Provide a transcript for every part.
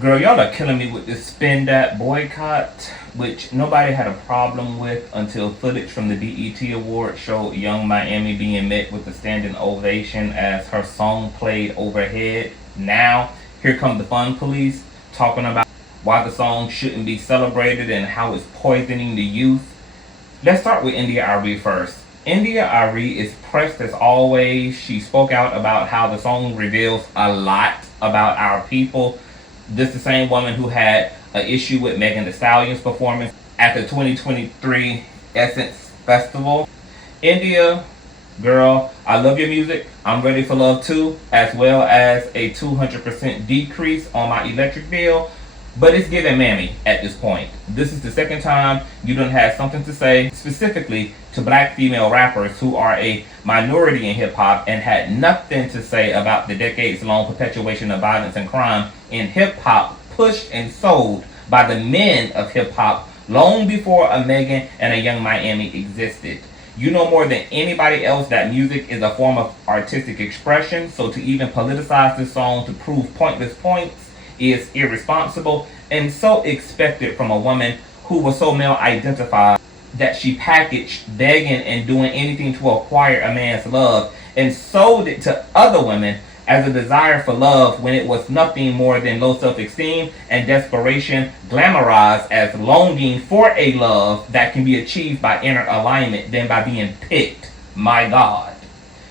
Girl, y'all are killing me with this spin that boycott, which nobody had a problem with until footage from the BET Award showed Young Miami being met with a standing ovation as her song played overhead. Now, here come the fun police talking about why the song shouldn't be celebrated and how it's poisoning the youth. Let's start with Irie first. Irie is pressed as always. She spoke out about how the song reveals a lot about our people. This is the same woman who had an issue with Megan Thee Stallion's performance at the 2023 Essence Festival. India, girl, I love your music. I'm ready for love too, as well as a 200% decrease on my electric bill. But it's giving mammy at this point. This is the second time you done had something to say specifically to black female rappers who are a minority in hip hop and had nothing to say about the decades-long perpetuation of violence and crime in hip hop pushed and sold by the men of hip hop long before a Megan and a Young Miami existed. You know more than anybody else that music is a form of artistic expression, so to even politicize this song to prove pointless points is irresponsible and so expected from a woman who was so male identified that she packaged begging and doing anything to acquire a man's love and sold it to other women as a desire for love when it was nothing more than low self-esteem and desperation glamorized as longing for a love that can be achieved by inner alignment than by being picked. My God.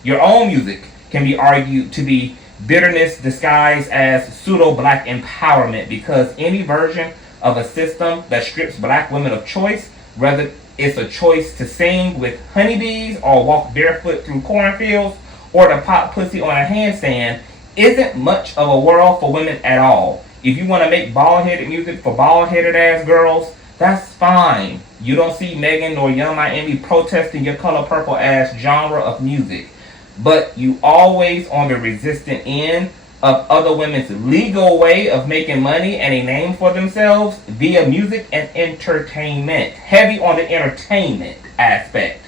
Your own music can be argued to be bitterness disguised as pseudo-black empowerment because any version of a system that strips black women of choice, whether it's a choice to sing with honeybees or walk barefoot through cornfields or to pop pussy on a handstand, isn't much of a world for women at all. If you want to make bald-headed music for bald-headed ass girls, that's fine. You don't see Megan nor Young Miami protesting your color purple ass genre of music. But you always on the resistant end of other women's legal way of making money and a name for themselves via music and entertainment. Heavy on the entertainment aspect.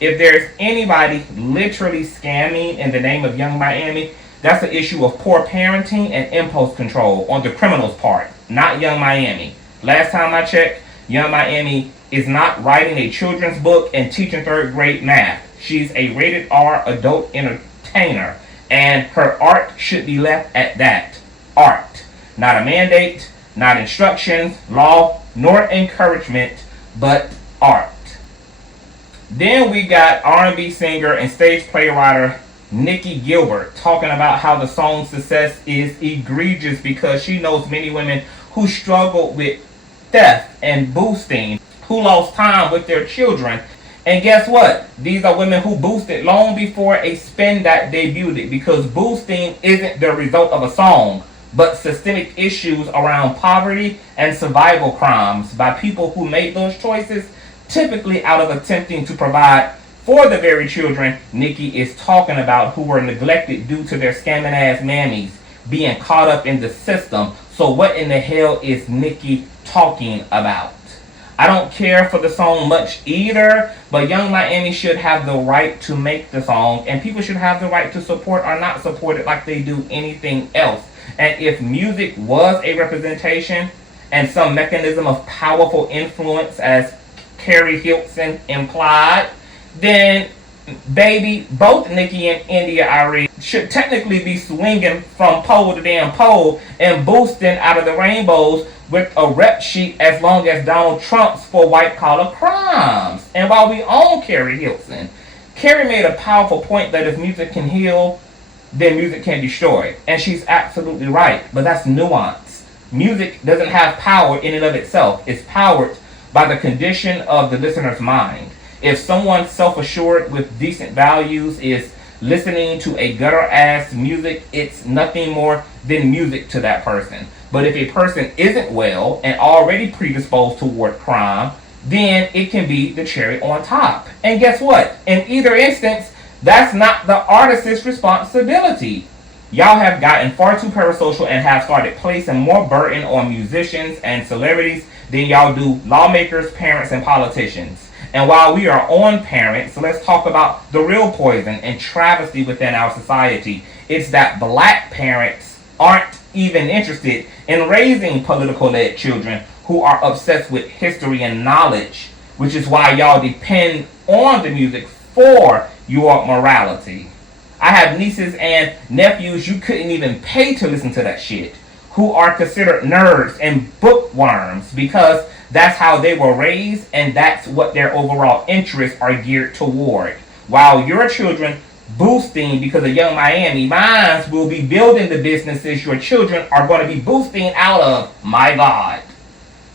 If there's anybody literally scamming in the name of Young Miami, that's an issue of poor parenting and impulse control on the criminal's part, not Young Miami. Last time I checked, Young Miami is not writing a children's book and teaching third grade math. She's a rated R adult entertainer, and her art should be left at that. Art. Not a mandate, not instructions, law, nor encouragement, but art. Then we got R&B singer and stage playwright Nicci Gilbert talking about how the song's success is egregious because she knows many women who struggle with theft and boosting, who lost time with their children. And guess what? These are women who boosted long before a spin that debuted because boosting isn't the result of a song, but systemic issues around poverty and survival crimes by people who made those choices, typically out of attempting to provide for the very children Nicci is talking about who were neglected due to their scamming ass mammies being caught up in the system. So what in the hell is Nicci talking about? I don't care for the song much either, but Young Miami should have the right to make the song, and people should have the right to support or not support it like they do anything else. And if music was a representation and some mechanism of powerful influence, as Kerry Hilson implied, then baby, both Nicci and Irie should technically be swinging from pole to damn pole and boosting out of the rainbows with a rep sheet as long as Donald Trump's for white collar crimes. And while we own Kerry Hilson, Kerry made a powerful point that if music can heal, then music can destroy. And she's absolutely right, but that's nuance. Music doesn't have power in and of itself. It's powered by the condition of the listener's mind. If someone self-assured with decent values is listening to a gutter-ass music, it's nothing more than music to that person. But if a person isn't well and already predisposed toward crime, then it can be the cherry on top. And guess what? In either instance, that's not the artist's responsibility. Y'all have gotten far too parasocial and have started placing more burden on musicians and celebrities than y'all do lawmakers, parents, and politicians. And while we are on parents, let's talk about the real poison and travesty within our society. It's that black parents aren't even interested in raising political-led children who are obsessed with history and knowledge, which is why y'all depend on the music for your morality. I have nieces and nephews you couldn't even pay to listen to that shit, who are considered nerds and bookworms because that's how they were raised and that's what their overall interests are geared toward. While your children boosting because of Young Miami, mine will be building the businesses your children are going to be boosting out of. My God.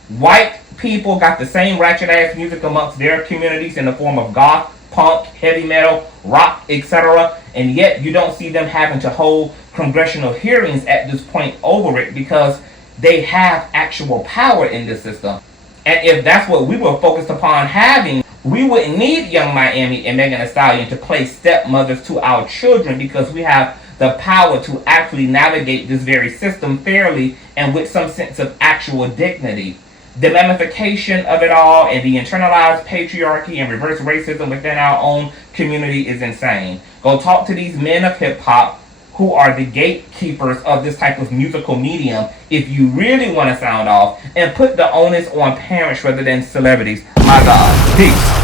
White people got the same ratchet ass music amongst their communities in the form of goth, punk, heavy metal, rock, etc. And yet you don't see them having to hold congressional hearings at this point over it because they have actual power in this system. And if that's what we were focused upon having, we wouldn't need Young Miami and Megan Thee Stallion to play stepmothers to our children because we have the power to actually navigate this very system fairly and with some sense of actual dignity. The ramification of it all and the internalized patriarchy and reverse racism within our own community is insane. Go talk to these men of hip-hop who are the gatekeepers of this type of musical medium if you really want to sound off, and put the onus on parents rather than celebrities. My God. Peace.